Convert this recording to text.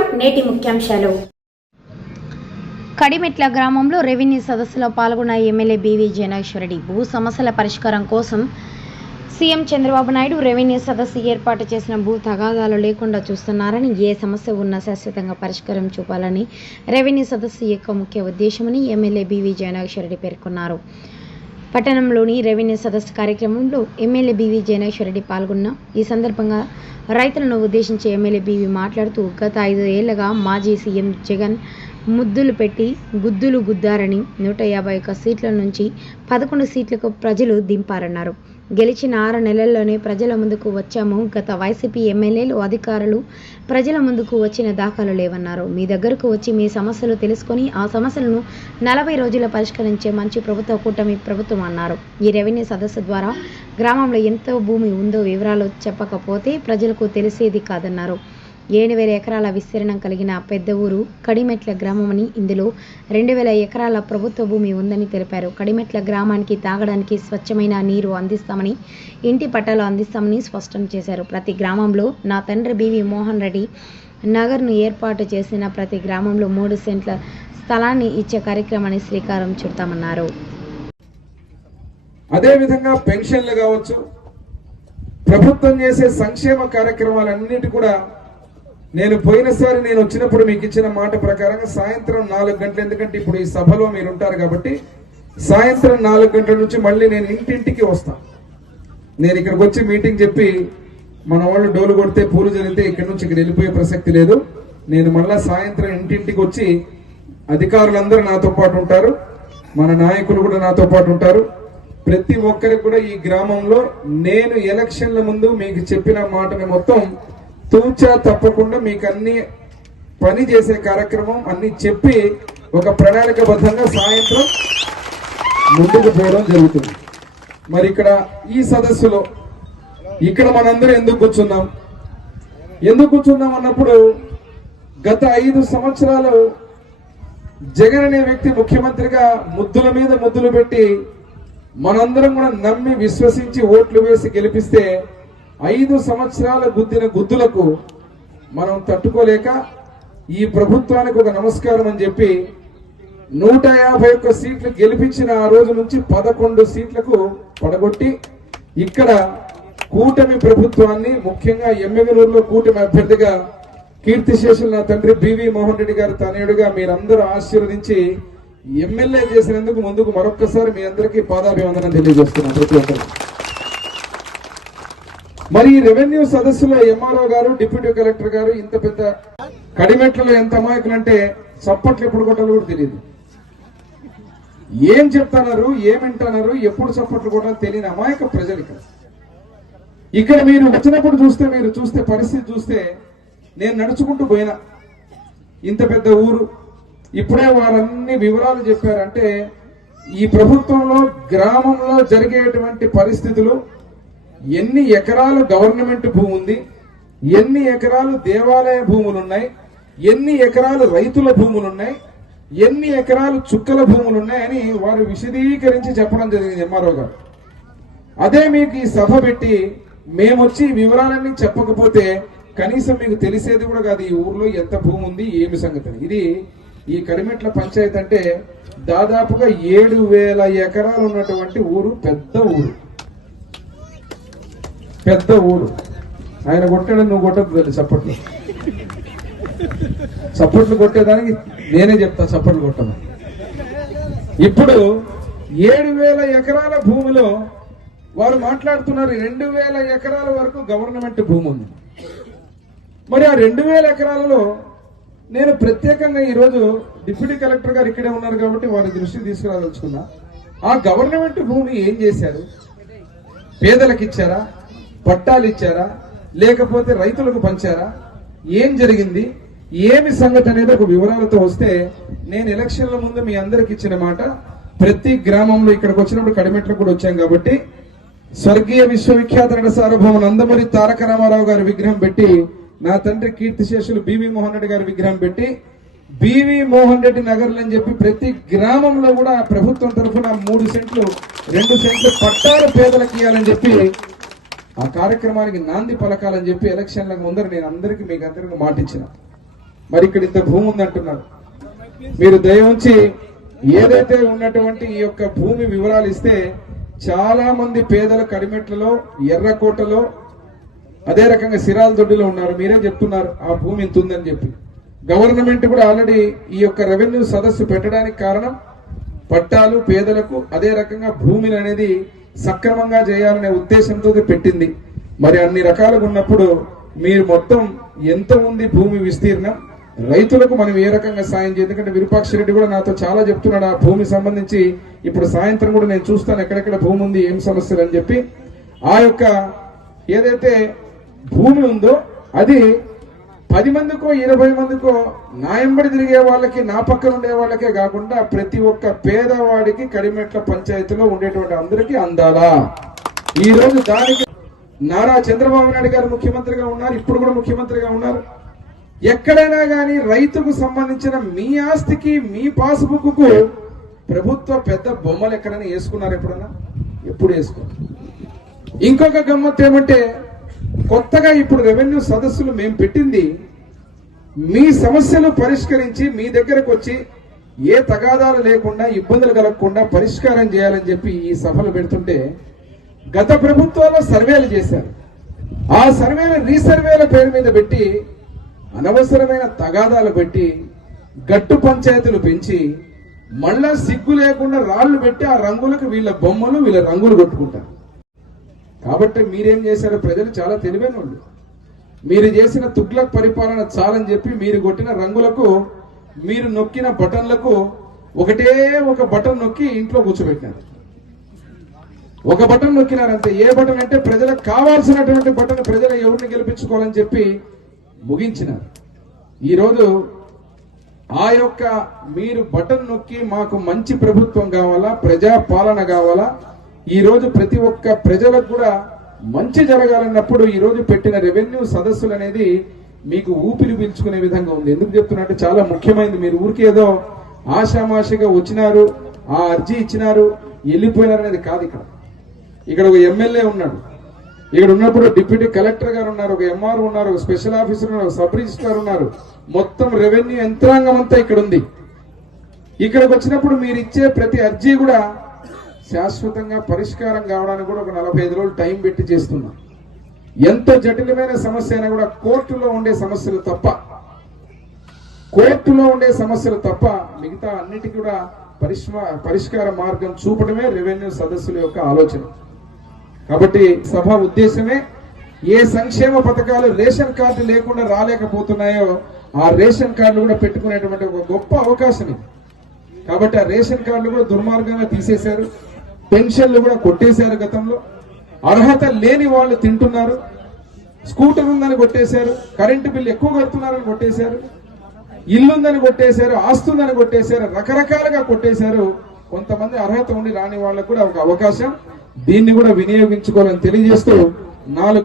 నమస్కారం నేటి ముఖ్యాంశాలు. కడిమెట్ల గ్రామంలో రెవెన్యూ సదస్సులో పాల్గొన్న ఎమ్మెల్యే బీవీ జనాశ్వరరెడ్డి భూ సమస్యల పరిష్కారం కోసం సీఎం చంద్రబాబు నాయుడు రెవెన్యూ సదస్సు ఏర్పాటు చేసిన భూ తగాదాలు లేకుండా చూస్తున్నారని ఏ సమస్య ఉన్నా శాశ్వతంగా పరిష్కారం చూపాలని రెవెన్యూ సదస్సు యొక్క ముఖ్య ఉద్దేశమని ఎమ్మెల్యే బీవీ జనాశ్వరరెడ్డి పేర్కొన్నారు. పట్టణంలోని రెవెన్యూ సదస్సు కార్యక్రమంలో ఎమ్మెల్యే బీవీ జయనేశ్వరరెడ్డి పాల్గొన్న ఈ సందర్భంగా రైతులను ఉద్దేశించి ఎమ్మెల్యే బీవీ మాట్లాడుతూ గత ఐదు ఏళ్ళుగా మాజీ సీఎం జగన్ ముద్దులు పెట్టి గుద్దులు గుద్దారని నూట యాభై ఒక్క సీట్ల నుంచి పదకొండు సీట్లకు ప్రజలు దింపారన్నారు. గెలిచిన ఆరు నెలల్లోనే ప్రజల ముందుకు వచ్చాము. గత వైసీపీ ఎమ్మెల్యేలు అధికారులు ప్రజల ముందుకు వచ్చిన దాఖలు లేవన్నారు. మీ దగ్గరకు వచ్చి మీ సమస్యలు తెలుసుకొని ఆ సమస్యలను నలభై రోజుల పరిష్కరించే మంచి ప్రభుత్వ కూటమి ప్రభుత్వం అన్నారు. ఈ రెవెన్యూ సదస్సు ద్వారా గ్రామంలో ఎంతో భూమి ఉందో వివరాలు చెప్పకపోతే ప్రజలకు తెలిసేది కాదన్నారు. ఏడు వేల ఎకరాల విస్తీర్ణం కలిగిన పెద్ద ఊరు కడిమెట్ల గ్రామమని ఇందులో రెండు వేల ఎకరాల ప్రభుత్వ భూమి ఉందని తెలిపారు. కడిమెట్ల గ్రామానికి తాగడానికి స్వచ్ఛమైన నీరు అందిస్తామని ఇంటి పట్టాలు అందిస్తామని స్పష్టం చేశారు. ప్రతి గ్రామంలో నా తండ్రి బివి మోహన్ రెడ్డి నగర్ను ఏర్పాటు చేసిన ప్రతి గ్రామంలో మూడు సెంట్ల స్థలాన్ని ఇచ్చే కార్యక్రమాన్ని శ్రీకారం చుడతామన్నారు. అదేవిధంగా పెన్షన్లు కావచ్చు ప్రభుత్వం చేసే సంక్షేమ కార్యక్రమాలన్నిటి కూడా నేను పోయినసారి నేను వచ్చినప్పుడు మీకు ఇచ్చిన మాట ప్రకారంగా సాయంత్రం నాలుగు గంటలు ఎందుకంటే ఇప్పుడు ఈ సభలో మీరు ఉంటారు కాబట్టి సాయంత్రం నాలుగు గంటల నుంచి మళ్ళీ నేను ఇంటింటికి వస్తాను నేను ఇక్కడికి వచ్చి మీటింగ్ చెప్పి మన వాళ్ళు డోలు కొడితే పూలు జరిగితే ఇక్కడ నుంచి ఇక్కడ వెళ్ళిపోయే ప్రసక్తి లేదు. నేను మళ్ళా సాయంత్రం ఇంటింటికి వచ్చి అధికారులందరూ నాతో పాటు ఉంటారు. మన నాయకులు కూడా నాతో పాటు ఉంటారు. ప్రతి ఒక్కరికి కూడా ఈ గ్రామంలో నేను ఎలక్షన్ల ముందు మీకు చెప్పిన మాటని మొత్తం తూచా తప్పకుండా మీకు అన్ని పని చేసే కార్యక్రమం అన్ని చెప్పి ఒక ప్రణాళికబద్ధంగా సాయంత్రం ముందుకు పోవడం జరుగుతుంది. మరి ఇక్కడ ఈ సదస్సులో ఇక్కడ మనందరం ఎందుకు కూర్చున్నాం? ఎందుకు కూర్చున్నాం అన్నప్పుడు గత ఐదు సంవత్సరాలు జగన్ అనే వ్యక్తి ముఖ్యమంత్రిగా ముద్దుల మీద ముద్దులు పెట్టి మనందరం కూడా నమ్మి విశ్వసించి ఓట్లు వేసి గెలిపిస్తే ఐదు సంవత్సరాల గుద్దిన గుద్దులకు మనం తట్టుకోలేక ఈ ప్రభుత్వానికి ఒక నమస్కారం అని చెప్పి నూట యాభై ఒక్క సీట్లు గెలిపించిన ఆ రోజు నుంచి పదకొండు సీట్లకు పడగొట్టి ఇక్కడ కూటమి ప్రభుత్వాన్ని ముఖ్యంగా ఎమ్మెగలూరులో కూటమి అభ్యర్థిగా కీర్తిశేషులు నా తండ్రి బివి మోహన్ రెడ్డి గారు తనయుడుగా మీరందరూ ఆశీర్వదించి ఎమ్మెల్యే చేసినందుకు ముందుకు మరొక్కసారి మీ అందరికీ పాదాభివందనం తెలియజేస్తున్నాను. ప్రతి ఒక్కరు మరి రెవెన్యూ సదస్సులో ఎంఆర్ఓ గారు డిప్యూటీ కలెక్టర్ గారు ఇంత పెద్ద కడిమెట్లలో ఎంత అమాయకులు అంటే చప్పట్లు ఎప్పుడు కొట్టాలో కూడా తెలియదు ఏం చెప్తున్నారు ఏమింటున్నారు ఎప్పుడు చప్పట్లు కొట్టాలో తెలియని అమాయక ప్రజలు ఇక్కడ. ఇక్కడ మీరు వచ్చినప్పుడు చూస్తే మీరు చూస్తే పరిస్థితి చూస్తే నేను నడుచుకుంటూ పోయినా. ఇంత పెద్ద ఊరు. ఇప్పుడే వారన్ని వివరాలు చెప్పారంటే ఈ ప్రభుత్వంలో గ్రామంలో జరిగేటువంటి పరిస్థితులు ఎన్ని ఎకరాలు గవర్నమెంట్ భూమి ఉంది? ఎన్ని ఎకరాలు దేవాలయ భూములు ఉన్నాయి ఎన్ని ఎకరాలు రైతుల భూములు ఉన్నాయి ఎన్ని ఎకరాలు చుక్కల భూములున్నాయని వారు విశదీకరించి చెప్పడం జరిగింది ఎంఆర్ఓ గారు. అదే మీకు ఈ సభ పెట్టి మేమొచ్చి వివరాలన్నీ చెప్పకపోతే కనీసం మీకు తెలిసేది కూడా కాదు ఈ ఊర్లో ఎంత భూమి ఉంది ఏమి సంగతి ఇది ఈ కరిమెట్ల పంచాయతీ అంటే దాదాపుగా ఏడు వేల ఎకరాలు ఉన్నటువంటి ఊరు పెద్ద ఊరు. పెద్ద ఊరు. ఆయన కొట్టాడు నువ్వు కొట్టద్దు తల్లి చప్పట్లు. చప్పట్లు కొట్టేదానికి నేనే చెప్తా చప్పట్లు కొట్టమని ఇప్పుడు ఏడు వేల ఎకరాల భూమిలో వారు మాట్లాడుతున్నారు రెండు వేల ఎకరాల వరకు గవర్నమెంట్ భూమి ఉంది. మరి ఆ రెండు వేల ఎకరాలలో నేను ప్రత్యేకంగా ఈరోజు డిప్యూటీ కలెక్టర్ గారు ఇక్కడే ఉన్నారు కాబట్టి వారి దృష్టికి తీసుకురాదలుచుకున్నా. ఆ గవర్నమెంట్ భూమి ఏం చేశారు? పేదలకు ఇచ్చారా? పట్టాలు ఇచ్చారా? లేకపోతే రైతులకు పంచారా? ఏం జరిగింది? ఏమి సంగతి అనేది ఒక వివరాలతో వస్తే నేను ఎలక్షన్ల ముందు మీ అందరికి ఇచ్చిన మాట ప్రతి గ్రామంలో ఇక్కడికి వచ్చినప్పుడు కడిమెట్లకు కూడా వచ్చాం కాబట్టి స్వర్గీయ విశ్వవిఖ్యాత నట సార్వభౌమ నందమూరి తారక రామారావు గారి విగ్రహం పెట్టి నా తండ్రి కీర్తిశేషులు బివి మోహన్ రెడ్డి గారి విగ్రహం పెట్టి బివి మోహన్ రెడ్డి నగర్లు అని చెప్పి ప్రతి గ్రామంలో కూడా ప్రభుత్వం తరఫున మూడు సెంట్లు రెండు సెంట్లు పట్టాలు పేదలకు ఇవ్వాలని చెప్పి ఆ కార్యక్రమానికి నాంది పలకాలని చెప్పి ఎలక్షన్లకు ముందర నేను అందరికీ మీకు అందరికి మాటిచ్చిన. మరి ఇక్కడ ఇంత భూమి ఉందంటున్నారు. మీరు దయ ఉంచి ఏదైతే ఉన్నటువంటి ఈ యొక్క భూమి వివరాలు ఇస్తే చాలా మంది పేదల కడిమెట్లలో ఎర్రకోటలో అదే రకంగా సిరాల దొడ్డిలో ఉన్నారు. మీరే చెప్తున్నారు ఆ భూమి ఇంత ఉందని చెప్పి. గవర్నమెంట్ కూడా ఆల్రెడీ ఈ యొక్క రెవెన్యూ సదస్సు పెట్టడానికి కారణం పట్టాలు పేదలకు అదే రకంగా భూమిని అనేది సక్రమంగా చేయాలనే ఉద్దేశంతో పెట్టింది. మరి అన్ని రకాలుగా ఉన్నప్పుడు మీరు మొత్తం ఎంత ఉంది భూమి విస్తీర్ణం? రైతులకు మనం ఏ రకంగా సాయం చేయాలి? ఎందుకంటే విరూపాక్ష రెడ్డి కూడా నాతో చాలా చెప్తున్నాడు ఆ భూమి సంబంధించి ఇప్పుడు సాయంత్రం కూడా నేను చూస్తాను ఎక్కడెక్కడ భూమి ఉంది ఏం సమస్యలు అని చెప్పి. ఆ యొక్క ఏదైతే భూమి ఉందో అది పది మందికో ఇరవై మందికో నాయంబడి తిరిగే వాళ్ళకి నా పక్కన ఉండే వాళ్ళకే కాకుండా ప్రతి ఒక్క పేదవాడికి కడిమెట్ల పంచాయతీలో ఉండేటువంటి అందరికీ అందాలా. ఈ రోజు దానికి నారా చంద్రబాబు నాయుడు గారు ముఖ్యమంత్రిగా ఉన్నారు ఇప్పుడు కూడా ముఖ్యమంత్రిగా ఉన్నారు. ఎక్కడైనా కానీ రైతుకు సంబంధించిన మీ ఆస్తికి మీ పాస్బుక్కు ప్రభుత్వ పెద్ద బొమ్మలు ఎక్కడైనా వేసుకున్నారు ఎప్పుడైనా ఎప్పుడు వేసుకో ఇంకొక గమ్మత్ ఏమంటే కొత్తగా ఇప్పుడు రెవెన్యూ సదస్సులు మేము పెట్టింది మీ సమస్యలు పరిష్కరించి మీ దగ్గరకు వచ్చి ఏ తగాదాలు లేకుండా ఇబ్బందులు కలగకుండా పరిష్కారం చేయాలని చెప్పి ఈ సభలు పెడుతుంటే గత ప్రభుత్వాల్లో సర్వేలు చేశారు. ఆ సర్వేలు రీసర్వేల పేరు మీద పెట్టి అనవసరమైన తగాదాలు పెట్టి గట్టు పంచాయతీలు పెంచి మళ్ళా సిగ్గు లేకుండా రాళ్ళు పెట్టి ఆ రంగులకు వీళ్ళ బొమ్మలు వీళ్ళ రంగులు కొట్టుకుంటారు. కాబట్టి మీరేం చేశారు ప్రజలు చాలా తెలివైన వాళ్ళు మీరు చేసిన తుగ్లక్ పరిపాలన చాలని చెప్పి మీరు కొట్టిన రంగులకు మీరు నొక్కిన బటన్లకు ఒకటే ఒక బటన్ నొక్కి ఇంట్లో కూర్చోబెట్టినారు. ఒక బటన్ నొక్కినారంతే. ఏ బటన్ అంటే ప్రజలకు కావాల్సినటువంటి బటన్ ప్రజలు ఎవరిని గెలిపించుకోవాలని చెప్పి ముగించినారు. ఈరోజు ఆ యొక్క మీరు బటన్ నొక్కి మాకు మంచి ప్రభుత్వం కావాలా ప్రజా పాలన కావాలా ఈరోజు ప్రతి ఒక్క ప్రజలకు కూడా మంచి జరగాలన్నప్పుడు ఈరోజు పెట్టిన రెవెన్యూ సదస్సులు అనేది మీకు ఊపిరి పీల్చుకునే విధంగా ఉంది. ఎందుకు చెప్తున్నా చాలా ముఖ్యమైనది మీరు ఊరికి ఏదో ఆషామాషిగా వచ్చినారు ఆ అర్జీ ఇచ్చినారు వెళ్ళిపోయినారు అనేది కాదు ఇక్కడ. ఇక్కడ ఒక ఎమ్మెల్యే ఉన్నాడు. ఇక్కడ ఉన్నప్పుడు డిప్యూటీ కలెక్టర్ గారు ఉన్నారు ఒక ఎంఆర్ ఉన్నారు ఒక స్పెషల్ ఆఫీసర్ ఉన్నారు ఒక సబ్ రిజిస్ట్రార్ ఉన్నారు. మొత్తం రెవెన్యూ యంత్రాంగం అంతా ఇక్కడ ఉంది ఇక్కడికి వచ్చినప్పుడు మీరు ఇచ్చే ప్రతి అర్జీ కూడా శాశ్వతంగా పరిష్కారం కావడానికి కూడా ఒక నలభై ఐదు రోజులు టైం పెట్టి చేస్తున్నాం. ఎంత జటిలమైన సమస్య అయినా కూడా కోర్టులో ఉండే సమస్యలు తప్ప కోర్టులో ఉండే సమస్యలు తప్ప మిగతా అన్నిటికీ కూడా పరిష్మ పరిష్కార మార్గం చూపడమే రెవెన్యూ సదస్సుల యొక్క ఆలోచన. కాబట్టి సభ ఉద్దేశమే ఏ సంక్షేమ పథకాలు రేషన్ కార్డు లేకుండా రాలేకపోతున్నాయో ఆ రేషన్ కార్డులు కూడా పెట్టుకునేటువంటి ఒక గొప్ప అవకాశం ఇది. కాబట్టి ఆ రేషన్ కార్డులు కూడా దుర్మార్గంగా తీసేశారు. పెన్షన్లు కూడా కొట్టేశారు గతంలో. అర్హత లేని వాళ్ళు తింటున్నారు. స్కూటర్ ఉందని కొట్టేశారు. కరెంటు బిల్లు ఎక్కువ కడుతున్నారని కొట్టేశారు. ఇల్లుందని కొట్టేశారు. ఆస్తుందని కొట్టేశారు. రకరకాలుగా కొట్టేశారు. కొంతమంది అర్హత ఉండి రాని వాళ్ళకు కూడా ఒక అవకాశం. దీన్ని కూడా వినియోగించుకోవాలని తెలియజేస్తూ నాలుగు